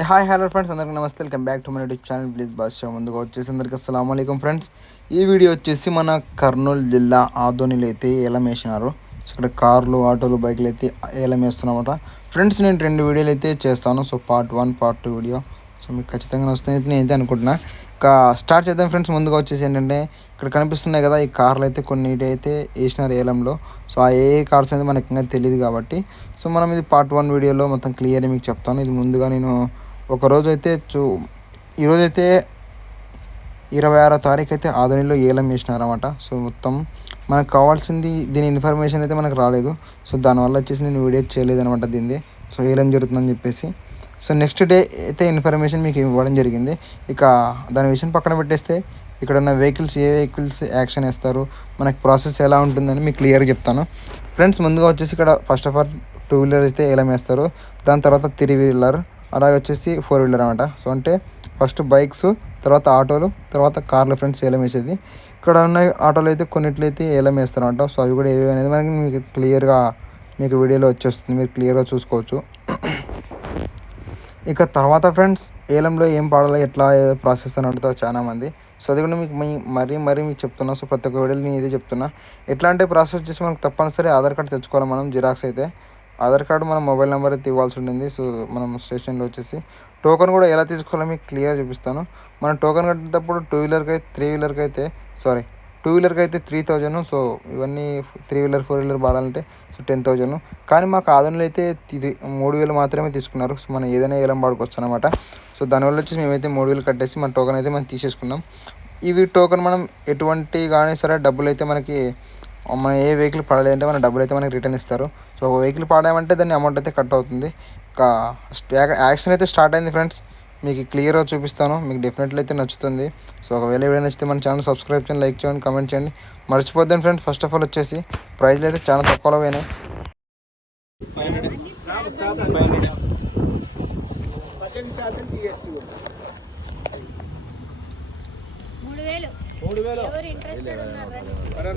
Hi hello friends. అందరికీ నమస్తే. Welcome back to my YouTube channel. Please boss ముందుగా వచ్చేసి అందరికీ అస్సలం అయికం ఫ్రెండ్స్. ఈ వీడియో వచ్చేసి మన కర్నూలు జిల్లా ఆదోనిలో అయితే ఏలం వేసినారు సో ఇక్కడ కార్లు ఆటోలు బైకులు అయితే ఏలం వేస్తున్నమాట ఫ్రెండ్స్ నేను రెండు వీడియోలు అయితే చేస్తాను. So part one part two video. So మీకు ఖచ్చితంగా వస్తుంది నేను అయితే అనుకుంటున్నా. ఇంకా స్టార్ట్ చేద్దాం ఫ్రెండ్స్. ముందుగా వచ్చేసి ఏంటంటే ఇక్కడ కనిపిస్తున్నాయి కదా ఈ కార్లు అయితే కొన్ని అయితే వేసినారు ఏలంలో. సో ఆ ఏ కార్స్ అనేది మనకి ఇంకా తెలియదు కాబట్టి. సో మనం ఇది పార్ట్ వన్ వీడియోలో మొత్తం క్లియర్ మీకు చెప్తాను. ఇది ముందుగా నేను ఒకరోజైతే అయితే చూ ఈరోజైతే ఇరవై ఆరో తారీఖు అయితే ఆధునిలో ఏలం వేసినారన్నమాట. సో మొత్తం మనకు కావాల్సింది దీని ఇన్ఫర్మేషన్ అయితే మనకు రాలేదు. సో దానివల్ల వచ్చేసి నేను వీడియో చేయలేదనమాట దీన్ని సో ఏలం జరుగుతుందని చెప్పేసి. సో నెక్స్ట్ డే అయితే ఇన్ఫర్మేషన్ మీకు ఇవ్వడం జరిగింది. ఇక దాని విషయం పక్కన పెట్టేస్తే ఇక్కడ ఉన్న వెహికల్స్ ఏ వెహికల్స్ యాక్షన్ వేస్తారు మనకి ప్రాసెస్ ఎలా ఉంటుందని మీకు క్లియర్గా చెప్తాను. ఫ్రెండ్స్ ముందుగా వచ్చేసి ఇక్కడ first of all two wheeler అయితే ఏలం వేస్తారు. దాని తర్వాత త్రీ వీలర్ అలాగే వచ్చేసి ఫోర్ వీలర్ అనమాట సో అంటే ఫస్ట్ బైక్స్ తర్వాత ఆటోలు తర్వాత కార్లు ఫ్రెండ్స్ ఏలం వేసేది. ఇక్కడ ఉన్న ఆటోలు అయితే కొన్నిట్లయితే ఏలం వేస్తారనమాట సో అవి కూడా ఏవి అనేది మనకి మీకు క్లియర్గా మీకు వీడియోలో వచ్చేస్తుంది. మీరు క్లియర్గా చూసుకోవచ్చు. ఇక తర్వాత ఫ్రెండ్స్ ఏలంలో ఏం పాడాలి ఎట్లా ప్రాసెస్ అని అడుగుతారు చాలా మంది సో అది కూడా మీకు మీ మరీ మరీ మీకు చెప్తున్నా. సో ప్రతి ఒక్క వీడియోలో నేను ఇదే చెప్తున్నా. ఎట్లా అంటే ప్రాసెస్ వచ్చేసి మనకు తప్పనిసరి ఆధార్ కార్డు తెచ్చుకోవాలి మనం జిరాక్స్ అయితే. ఆధార్ కార్డు మన మొబైల్ నెంబర్ అయితే ఇవ్వాల్సి ఉంటుంది సో మనం స్టేషన్లో వచ్చేసి టోకెన్ కూడా ఎలా తీసుకోవాలో మీకు క్లియర్ చూపిస్తాను. మనం టోకెన్ కట్టేటప్పుడు టూ వీలర్కి అయితే త్రీ వీలర్కి అయితే సారీ టూ వీలర్కి అయితే త్రీ థౌజండ్. సో ఇవన్నీ త్రీ వీలర్ ఫోర్ వీలర్ వాడాలంటే సో టెన్ థౌజండ్. కానీ మాకు ఆదంలో అయితే ఇది మూడు వేలు మాత్రమే తీసుకున్నారు. సో మనం ఏదైనా ఏలం వాడుకోవచ్చు అనమాట సో దానివల్ల వచ్చి మేమైతే మూడు వేలు కట్టేసి మన టోకెన్ అయితే మనం తీసేసుకున్నాం. ఇవి టోకెన్ మనం ఎటువంటి కానీ సరే డబ్బులు అయితే మనకి మన ఏ వెహికల్ పడలేదంటే మన డబ్బులు అయితే మనకి రిటర్న్ ఇస్తారు. సో ఒక వెహికల్ పాడామంటే దాన్ని అమౌంట్ అయితే కట్ అవుతుంది. ఇంకా యాక్షన్ అయితే స్టార్ట్ అయింది ఫ్రెండ్స్ మీకు క్లియర్గా చూపిస్తాను. మీకు డెఫినెట్లీ అయితే నచ్చుతుంది. సో ఒకవేళ ఏదైనా నచ్చితే మన ఛానల్ సబ్స్క్రైబ్ చేయండి లైక్ చేయండి కమెంట్ చేయండి. మర్చిపోద్దాం ఫ్రెండ్స్ ఫస్ట్ ఆఫ్ ఆల్ వచ్చేసి ప్రైజ్లు అయితే చాలా తక్కువలో పోయినాయి. మూడు వేలు మూడు వేలు ఎవరు ఇంట్రెస్టెడ్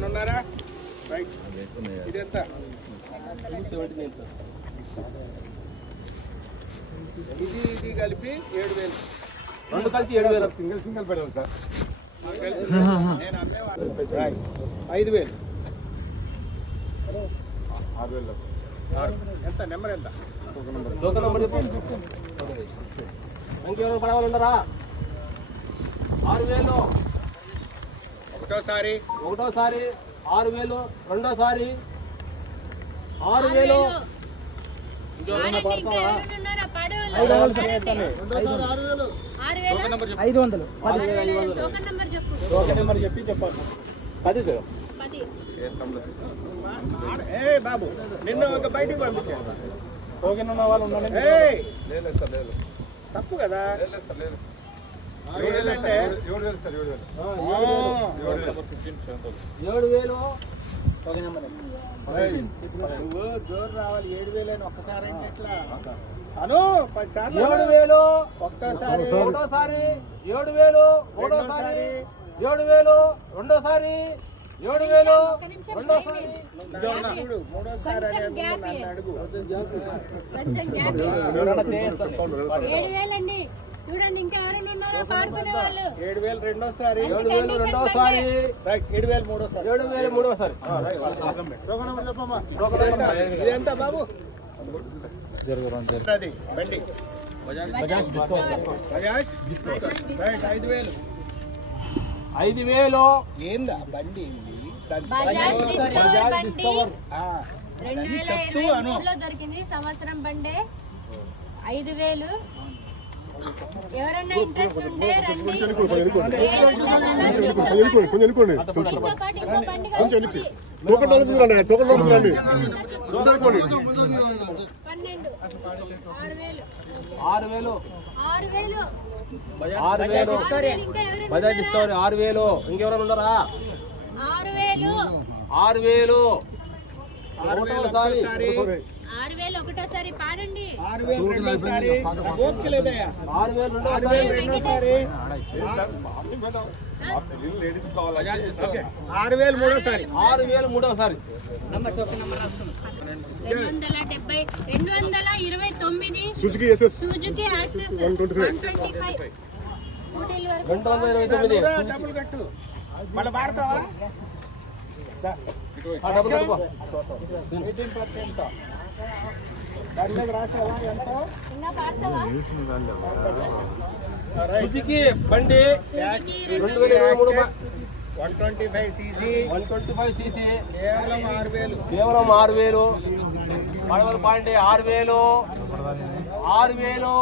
ఉన్నారు? రైట్. ఇది ఇది కలిపి ఏడు వేలు రెండు కలిపి ఏడు వేలు సింగిల్ సింగిల్ పెడదాం సార్. ఐదు వేలు ఆరు. వేలు. ఎంత? నెంబర్ ఎంత? Token number. ఇంకెవరు పడవాలి ఉండరా ఆరు వేలు ఒకటోసారి. ఒకటోసారి. ఆరు వేలు రెండోసారి ఆరు ఆరు వేలు వేలు. ఆడండి, ఇంకా ఎవరైనా ఉన్నారా? పాడేవాళ్ళు. ఆరు వేలు? ఐదు వందలు. టోకెన్ నెంబర్ చెప్పు. టోకెన్ నెంబర్ చెప్పి. చెప్పాలి పది ఏ బాబు నిన్న ఒక బయటికి పంపించేస్తా. టోకెన్ ఉన్న వాళ్ళు ఉండాలి తప్పు కదా? ఏడు వేలు అంటే? ఆ, ఏడు వేలు. నువ్వు జోరు రావాలి ఏడు వేలు అని ఒక్కసారి అంటే ఎట్లా? అను పది సార్లు ఏడు వేలు ఒక్కసారి. ఒకటోసారి ఏడు వేలు మూడోసారి ఏడు వేలు రెండోసారి ఏడు వేలు రెండోసారి. మూడోసారి అడుగు. ఏడు వేలండి. చూడండి ఇంకా ఎవరైనా ఉన్నారా? పాడుకునే వాళ్ళు. ఏడు వేలు రెండోసారి. ఏడు వేలు రెండోసారి. ఏడు వేలు మూడోసారి. ఏడు వేలు మూడోసారి. ఇది ఎంత బాబు? అది బండి. ఐదు వేలు. ఐదు వేలు. ఏందా బండి బజాజ్ డిస్కవర్ రెండు వేల ఇరవై మూడులో దొరికింది సంవత్సరం బండే. ఐదు వేలు. ఎవరన్నా ఇంట్రెస్ట్ ఉంటే ఆరు వేలు. ఆరు వేలు. ఆరు వేలు. బజాజ్ డిస్కవరీ ఆరు ఇంకెవరైనా ఉన్నారా? ఆరు వేలు. ఆరు వేలు. ఒకటోసారి ఆరు వేలు ఒకటోసారి పాడండి. ఆరు వేలు రెండోసారి ఓపిక లేదయ్యా ఆరు వేలు ఆరు రెండోసారి వేలు రెండోసారి ఆరు వేలు మూడోసారి ఆరు వేలు మూడోసారి రెండు వందల డెబ్బై రెండు వందల ఇరవై తొమ్మిది. Suzuki SS. Suzuki Access. One 125. Twenty five. స్కూటీల వరకు రెండు వందల ఇరవై తొమ్మిది. డబ్బులు కట్టు మళ్ళీ పాడతావా? సుజుకి బండి. సుజుకి రెండు వేల ఇరవై మూడు one twenty five CC. One twenty five CC కేవలం ఆరు వేలు. కేవలం ఆరు వేలు. పడవలు పాండి ఆరు వేలు. ఆరు వేలు.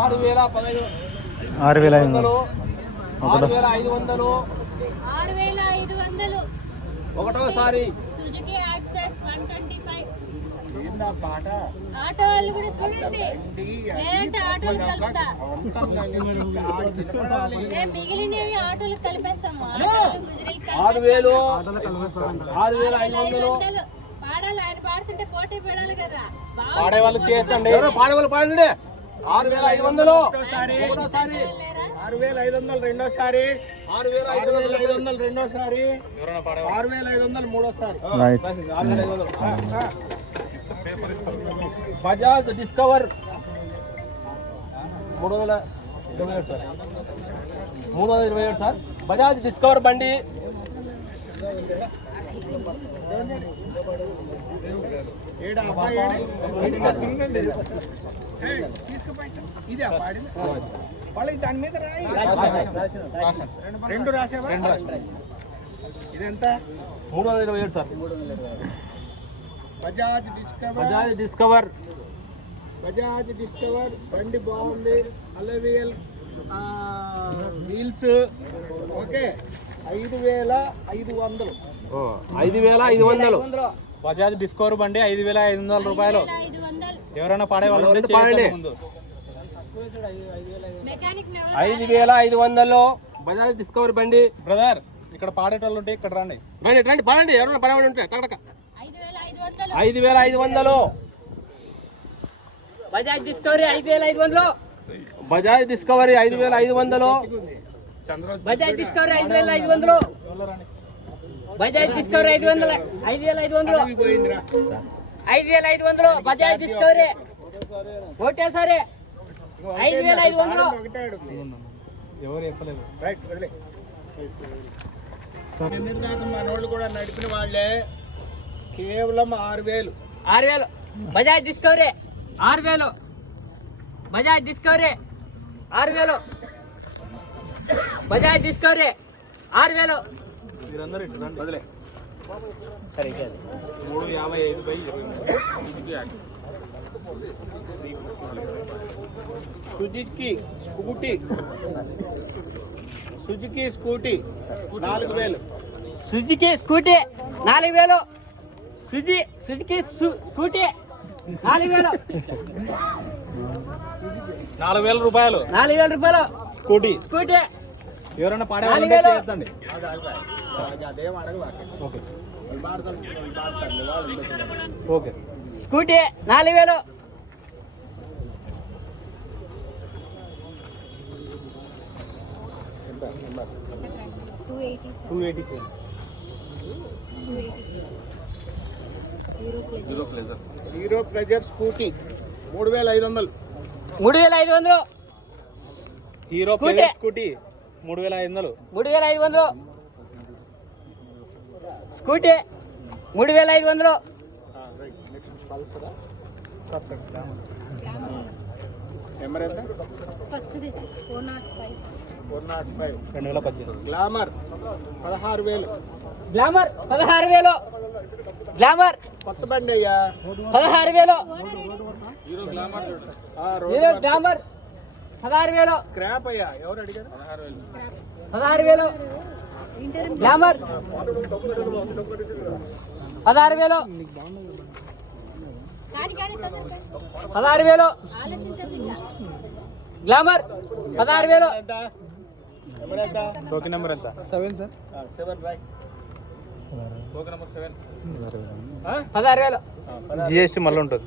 ఆరు వేల పదహైదు. ఆరు వేల ఐదు వందలు. ఆరు వేల ఐదు వందలు. ఆరు వేల ఐదు వందలు. ఒకటోసారి ఆటో వాళ్ళు కూడా చూడండి. లేదంటే ఆటోలు కలుపుతా? మిగిలినవి ఆటోలు కలిపేస్తాము. ఆరు వేలు ఆరు వేల ఐదు వందలు. వందలు. పాడాలి ఆయన పాడుతుంటే పోటీ పడాలి కదా. బాగా పాడేవాళ్ళు చేస్తండి ఎవరో పాడేవాళ్ళు పాడండి. ఆరు వేల ఐదు వందలు. ఒకటోసారి? ఆరు వేల ఐదు వందలు రెండోసారి. ఆరు వేల ఐదు వందలు ఐదు వందలు రెండోసారి. ఆరు వేల ఐదు వందలు మూడోసారి. రైట్ ఆరు వేల ఐదు వందలు. బజాజ్ డిస్కవర్. మూడు వందల ఇరవై ఏడు సార్. మూడు వందల ఇరవై ఏడు సార్. బజాజ్ డిస్కవర్ బండి. ఏడా వాళ్ళకి దాని మీద రెండు రాసావా ఇదెంత మూడు వందల ఇరవై ఏడు sir Bajaj Discover. Bajaj Discover Bajaj Discover బండి బాగుంది. Alloy wheels okay. ఐదు వేల ఐదు వందలు. ఐదు వేల ఐదు వందలు. బజాజ్ డిస్కవర్ బండి ఐదు వేల ఐదు వందల రూపాయలు. ఎవరైనా పాడే వాళ్ళు ఐదు వేల ఐదు వందలు. బజాజ్ డిస్కవర్ బండి. బ్రదర్ ఇక్కడ పాడేటోళ్ళు ఉంటే ఇక్కడ రండి. రండి రండి పడండి. ఎవరైనా పడేవాళ్ళు ఉంటే టక్ టక్. ఐదు వేల ఐదు వందలు. ఐదు వేల ఐదు వందలు. బజాజ్ డిస్కవరీ ఐదు వేల ఐదు వందలు. బజాజ్ డిస్కవరీ ఐదు వేల ఐదు వందలు. బజాజ్ డిస్కవరీ ఐదు వేల ఐదు వందలు. బజాజ్ డిస్కవరీ ఐదు వందల. ఐదు వేల ఐదు వందలు. ఐదు వేల ఐదు వందలు. బజాజ్ డిస్కవరీ. ఒకటేసారి ఐదు వేల ఐదు వందలు. ఎవరు చెప్పలేదు. రైట్ వదిలే. దాకా మనోళ్ళు కూడా నడిపిన వాళ్ళే కేవలం ఆరు వేలు. ఆరు వేలు. బజాజ్ డిస్కవరీ. ఆరు వేలు. బజాజ్ డిస్కవరీ. ఆరు వేలు. బజాజ్ డిస్కవరీ. ఆరు వేలు. మీరందరూ ఇటు రండి. వదిలే. మూడు యాభై ఐదు బై ఇరవై మూడు. Suzuki Scooty. Suzuki Scooty. నాలుగు వేలు. Suzuki Scooty. నాలుగు వేలు. సుజి సుజుకి స్కూటీ. నాలుగు వేలు. నాలుగు వేల రూపాయలు. నాలుగు వేల రూపాయలు. స్కూటీ. స్కూటీ. ఎవరైనా పాడే ఓకే. స్కూటీ నాలుగు వేలు. Two eighty five Pleasure Hero Pleasure Scooty మూడు వేల ఐదు వందలు. మూడు వేల ఐదు వందలు. Hero Scooty. మూడు వేల ఐదు వందలు. మూడు వేల ఐదు వందలు. స్కూటీ మూడు వేల ఐదు వందలు. నెంబర్ ఎంత? రెండు వేల పద్దెనిమిది. గ్లామర్ పదహారు వేలు. గ్లామర్ పదహారు వేలు. గ్లామర్ కొత్త బండి అయ్యా. పదహారు వేలు. హీరో గ్లామర్ పదహారు వేలు. స్క్రాప్ అయ్యా. ఎవరు అడిగారు? పదహారు వేలు పదహారు వేలు. గ్లామర్ పదహారు వేలు. పదహారు వేలు. గ్లామర్ పదహారు వేలు. టోకెన్ నెంబర్ ఎంత? Seven sir. Seven token number seven. పదహారు వేలు. జిఎస్టీ మళ్ళీ ఉంటుంది.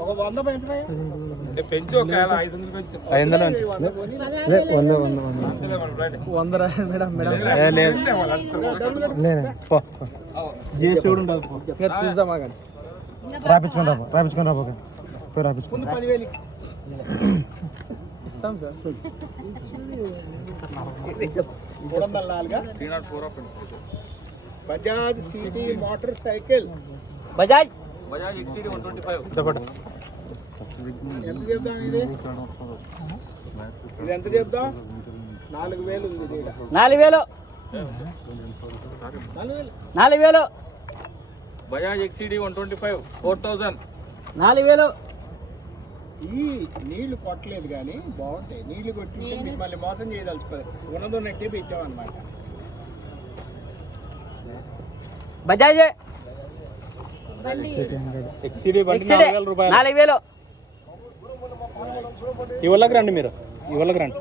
ఒక వంద పెంచుతాయి ఏ పెంచి ఒక ఐదు వందలు పెంచు. ఐదు వందల నుంచి వంద వంద వంద. ఏ, లేదు. పో. జిఎస్టీ కూడా. చూద్దామా కానీ రాపించుకొని రా రాపించుకొని రా పోయి పోయి రాపించుకొని పదివేలు ఇస్తాం సార్. మూడు వందల నాలుగా Bajaj CT motorcycle. Bajaj. Bajaj XCD one twenty five. చెప్పండి. ఎంత చెప్దాం ఇది ఇది ఎంత చెప్దాం నాలుగు వేలు. ఉంది. నాలుగు వేలు. నాలుగు వేలు Bajaj XCD one twenty five four thousand నాలుగు వేలు. ఈ నీళ్ళు కొట్టలేదు కానీ బాగుంటాయి. నీళ్ళు కొట్టి మిమ్మల్ని మోసం చేయదలుచుకోలేదు. ఉన్నదన్నట్టే పెట్టామన్నమాట. బజాజ్. నాలుగు వేల రూపాయలు. నాలుగు వేలు. ఇవ్వలకు రండి మీరు. ఇవ్వలకు రండి.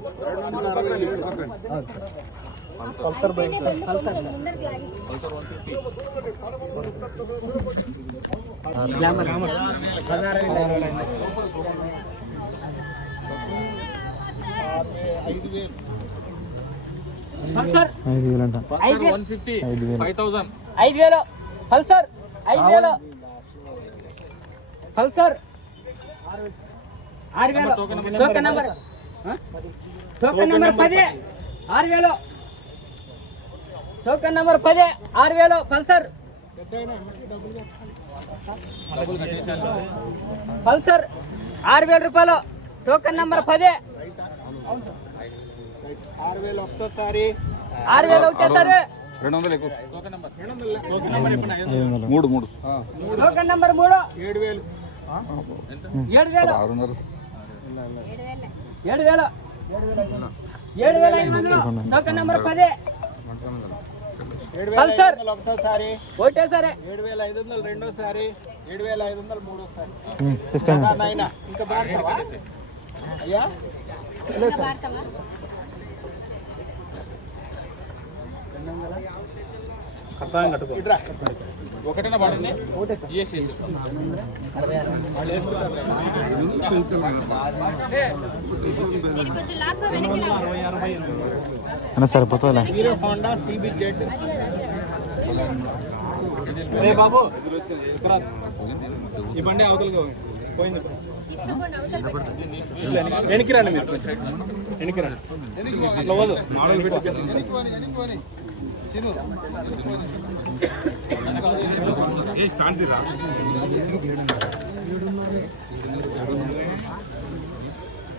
పల్సర్ ఐదు వేలు. ఫైవ్ థౌసండ్ ఐదు వేలు. పల్సర్. ఐదు వేలు. పల్సర్ ఆరు వేలు. Token number? Token number. పది. ఆరు వేలు. టోకెన్ నంబర్ పది. ఆరు వేలు. పల్సర్ పల్సర్ ఆరు వేల రూపాయలు. టోకెన్ నంబర్ పది. ఆరు వేలు ఒక్కసారి. ఆరు వేలు ఒకటేసారి రెండు వందలు ఎక్కువ. మూడు మూడు. టోకెన్ నంబర్ మూడు. ఏడు వేలు. ఆరున్నర ఏడు వేలు. ఏడు వేల ఐదు వందలు. టోకెన్ నంబర్ పది. వందలు ఒకటోసారి. ఒకటేసారి. ఏడు వేల ఐదు వందలు రెండోసారి. ఏడు వేల ఐదు వందలు మూడోసారి. ఇంకా అయ్యా? వాడతామా కట్టాలని కట్టుకో. ఒకటేనా పడింది జిఎస్టీ. అన్న సరిపోతుందిలే. హీరో హోండా సిబి జెడ్ బాబు పోయింది. వెనక్కి రండి మీరు కొంచెం. వెనక్కి రండి. అట్లా పోదు మాడలు పెట్టి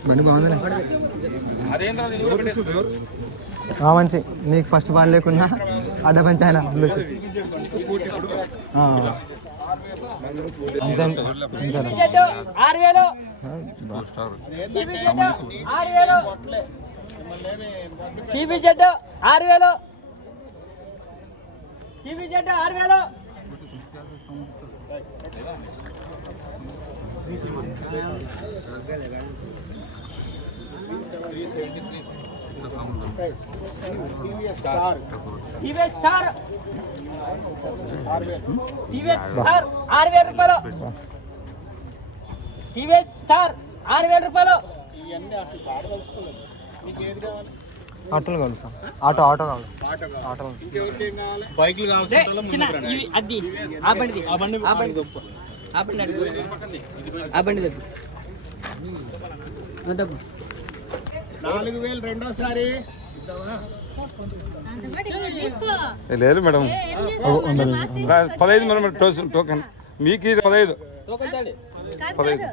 బండి బాగుందిలే మంచి. నీకు ఫస్ట్ బాల్ లేకున్నా అదే మంచి ఆయన ఆ. అంతే. ఆరు వేలు. సిబి ఆరు వేలు. TVS star. టీవీఎస్ స్టార్ ఆరు వేల రూపాయలు. టీవీఎస్ స్టార్ ఆరు వేల రూపాయలు. ఇవన్నీ అసలు మీకు ఏది కావాలి? ఆటోలు కావాలి సార్. ఆటో ఆటో కావాలి ఆటో కావాలి. బైక్లు లే, కావాల్సిన చిన్న ఇవి అద్ది ఆ బండిది ఆ బండి ఆ బండి ఆ బండి అడుగు ఆ బండి దగ్గర డబ్బు నాలుగు వేలు రెండోసారి లేదు మేడం. పదహైదు మేడం టోకెన్ టోకెన్. మీకు ఇది పదహైదు. విను.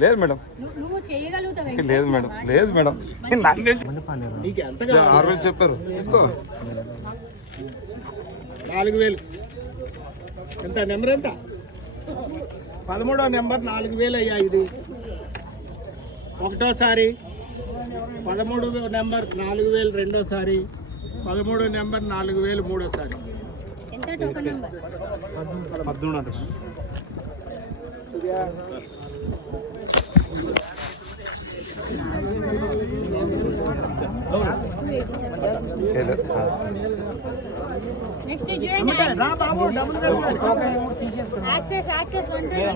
లేదు మేడం. నువ్వు- నువ్వు చేయగలుగుతావు లేదు మేడం. లేదు మేడం. ఆరు వేలు చెప్పారు. తీసుకో. నాలుగు వేలు. ఎంత? నెంబర్ ఎంత? పదమూడో నెంబర్ నాలుగు వేలు అయ్యా ఇది. ఒకటోసారి పదమూడు నెంబర్ నాలుగు వేలు రెండోసారి పదమూడు నెంబర్ నాలుగు వేలు మూడోసారి. ఎంత టోకన్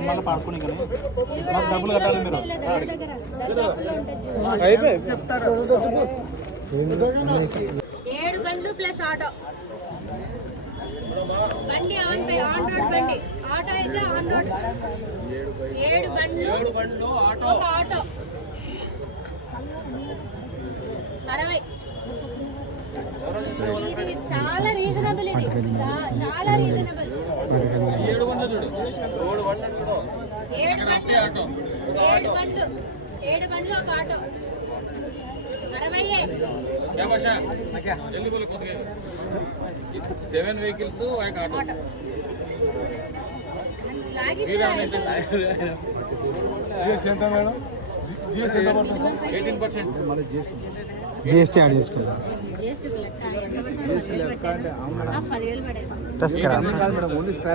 మళ్ళీ పడుకుని డబ్బులు కట్టాలి మీరు ఏడు బండ్లు ప్లస్ ఆటో. బండి ఆన్ పై ఆన్ రోడ్ బండి. ఆటో అయితే ఆన్ రోడ్. ఏడు బండ్లు. ఒక ఆటో. అరవై. ఇది చాలా రీజనబుల్ ఇది. చాలా రీజనబుల్ ఏడు బండ్లు. ఏడు బండ్లు. ఏడు బండ్లు ఒక ఆటో. సెవెన్ వెహికల్స్ ఒక ఆటో ఆటో లాగిచ్చిన జిఎస్టీ ఎంత మేడం జిఎస్టీ ఎంత పడుతుంది ఎయిటీన్ పర్సెంట్ జిఎస్టీ యాడ్ చేసుకుందాం జిఎస్టీ లెక్క ఎంత పడుతుందో పదివేలు పట్టాయి. ఆ, పదివేలు పడాయి టస్కరా